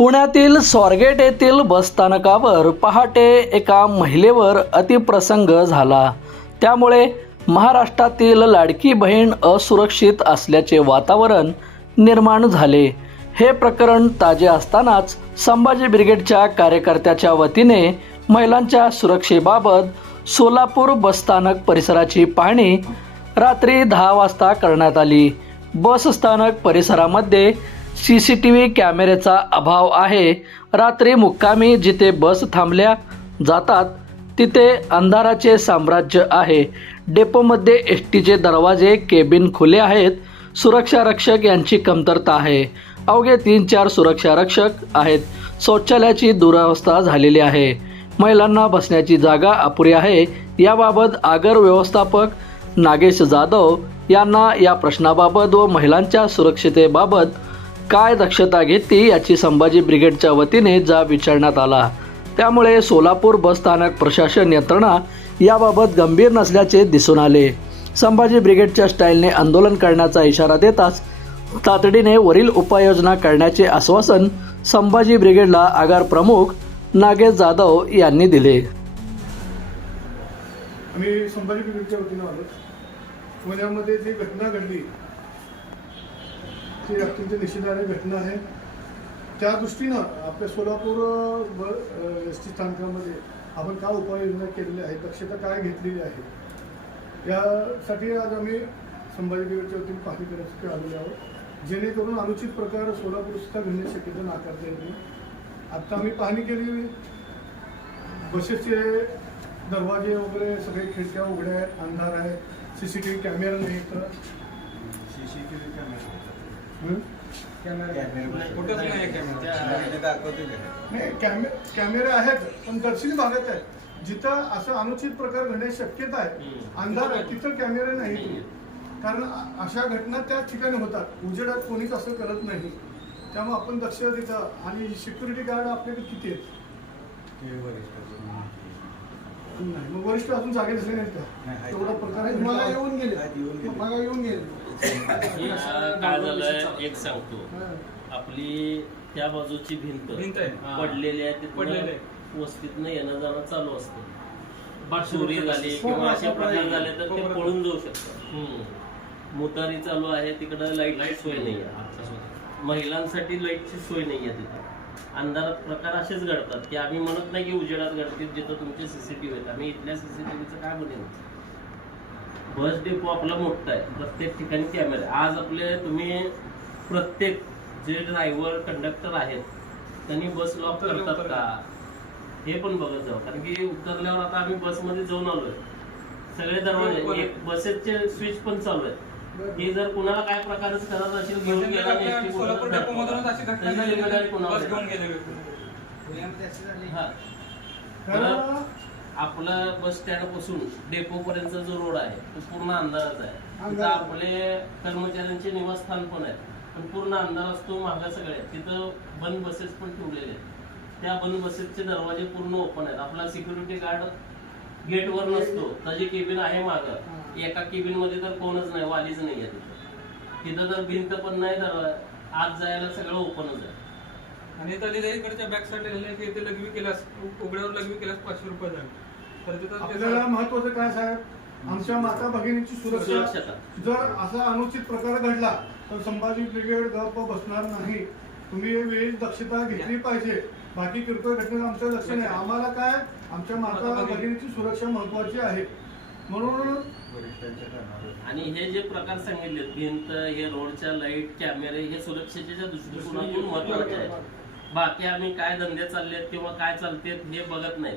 पुण्यातील स्वारगेट येथील बसस्थानकावर पहाटे एका महिलेवर अतिप्रसंग झाला. त्यामुळे महाराष्ट्रातील लाडकी बहीण असुरक्षित असल्याचे वातावरण निर्माण झाले. हे प्रकरण ताजे असतानाच संभाजी ब्रिगेडच्या कार्यकर्त्याच्या वतीने महिलांच्या सुरक्षेबाबत सोलापूर बसस्थानक परिसराची पाहणी रात्री दहा वाजता करण्यात आली. बसस्थानक परिसरामध्ये सी सी टी व्ही कॅमेऱ्याचा अभाव आहे. रात्री मुक्कामी जिथे बस थांबल्या जातात तिथे अंधाराचे साम्राज्य आहे. डेपोमध्ये एस टीचे दरवाजे केबिन खुले आहेत. सुरक्षा रक्षक यांची कमतरता आहे. अवघे तीन चार सुरक्षा रक्षक आहेत. शौचालयाची दुरावस्था झालेली आहे. महिलांना बसण्याची जागा अपुरी आहे. याबाबत आगर व्यवस्थापक नागेश जाधव यांना या प्रश्नाबाबत व महिलांच्या सुरक्षितेबाबत काय दक्षता घेतली याची संभाजी ब्रिगेडच्या वतीने जाब विचारण्यात आला. त्यामुळे सोलापूर बसस्थानक प्रशासन यंत्रणा याबाबत गंभीर नसल्याचे दिसून आले. संभाजी ब्रिगेडच्या स्टाईलने आंदोलन करण्याचा इशारा देताच तातडीने वरील उपाययोजना करण्याचे आश्वासन संभाजी ब्रिगेडला आगार प्रमुख नागेश जाधव यांनी दिले. आम्ही संभाजी ब्रिगेडच्या वतीनं आलो पुण्यामध्ये जी घटना घडली ती अत्यंत निषेधार्ह घटना आहे त्या दृष्टीनं आपल्या सोलापूर एस टी स्थानकामध्ये आपण काय उपाययोजना केलेल्या आहेत दक्षता काय घेतलेली आहे यासाठी आज आम्ही संभाजीनगरच्या वतीने पाहणी करण्यासाठी आलेलो आहोत. जेणेकरून अनुचित प्रकार सोलापूर सुद्धा घडण्याची शक्यता नाकारता येत नाही. आत्ता आम्ही पाहणी केली बसेसचे दरवाजे वगैरे सगळे खिडक्या उघड्या आहेत अंधार आहे C C T V camera नाही तर C C T V camera कॅमेरे. आहेत पण दर्शनी भागात आहेत. जिथं असं अनुचित प्रकार घडण्याची शक्यता आहे अंधार आहे तिथं कॅमेरे नाही. कारण अशा घटना त्याच ठिकाणी होतात. उजेडात कोणीच असं करत नाही. त्यामुळे आपण दक्षता देतं. आणि सिक्युरिटी गार्ड आपल्याकडे किती आहेत? नाही. मग वरिष्ठ अजून जागे दिसले नाहीत नाही, का. तेवढा प्रकार आहे. मला येऊन गेले. आहेत, येऊन गेले. मला येऊन गेले. काय झालं एक सांगतो. आपली त्या बाजूची भिंत भिंत आहे. पडलेली आहे पडलेली तिथनं वस्तीतनं येणं जाणं चालू असतं. चोरी झाली किंवा असे प्रकार झाले तर ते पळून जाऊ शकतात मुतारी चालू आहे तिकडं लाइट सोय नाही आहे. महिलांसाठी लाईटची सोय नाही आहे तिथं. अंधारात प्रकार असेच घडतात की आम्ही म्हणत नाही की उजेडात घडतील जिथं तुमचे सीसीटीव्ही आहेत. आम्ही इथल्या सीसीटीव्हीचं काय म्हणेन बस डेपो आपला मोठा आहे प्रत्येक ठिकाणी कॅमेरे आज आपले तुम्ही प्रत्येक जे ड्रायव्हर कंडक्टर आहेत त्यांनी बस लॉक करतात का? हे पण बघत जाऊ. कारण की उतरल्यावर आता आम्ही बसमध्ये जाऊन आलोय. सगळे दरवाजे एक बसेसचे स्विच पण चालू आहे हे जर कुणाला काय प्रकारच करत असेल घेऊन गेला आणि आपला बस स्टँडपासून डेपो पर्यंतचा जो रोड आहे तो पूर्ण अंधाराचा आहे. तिथं. आपले कर्मचाऱ्यांचे निवासस्थान पण आहे पण पूर्ण अंधार असतो मागा सगळे आहेत. तिथं बंद बसेस पण ठेवलेले आहेत. त्या बंद बसेसचे दरवाजे पूर्ण ओपन आहेत. आपला सिक्युरिटी गार्ड गेटवर नसतो. त्याची केबिन आहे मागं. एका केबिनमध्ये तर कोणच नाही वालीच नाही आहे तिथं. तिथं तर भिंत पण नाही तर आत जायला सगळं ओपनच आहे. आणि लिहिलंय इकडच्या बॅक साईड की इथे लघवी केल्यास उघड्यावर लघवी केल्यास पाचशे रुपये जाईल तर आपल्याला महत्वाचं काय साहेब? आमच्या माता भगिनीची सुरक्षा. जर असा अनुचित प्रकार घडला तर संभाजी ब्रिगेड गप्प बसणार नाही. तुम्ही वेळीच दक्षता घेतली पाहिजे. बाकी किरकोळ घटनेत आमचं लक्ष नाही. आम्हाला काय? आमच्या माता भगिनीची सुरक्षा महत्वाची आहे. म्हणून आणि हे जे प्रकार सांगितले भिंत हे रोडच्या लाइट कॅमेरे हे सुरक्षेच्या दृष्टिकोनातून महत्त्वाचे आहेत बाकी आम्ही काय धंदे चाललेत किंवा काय चालतेत हे बघत नाही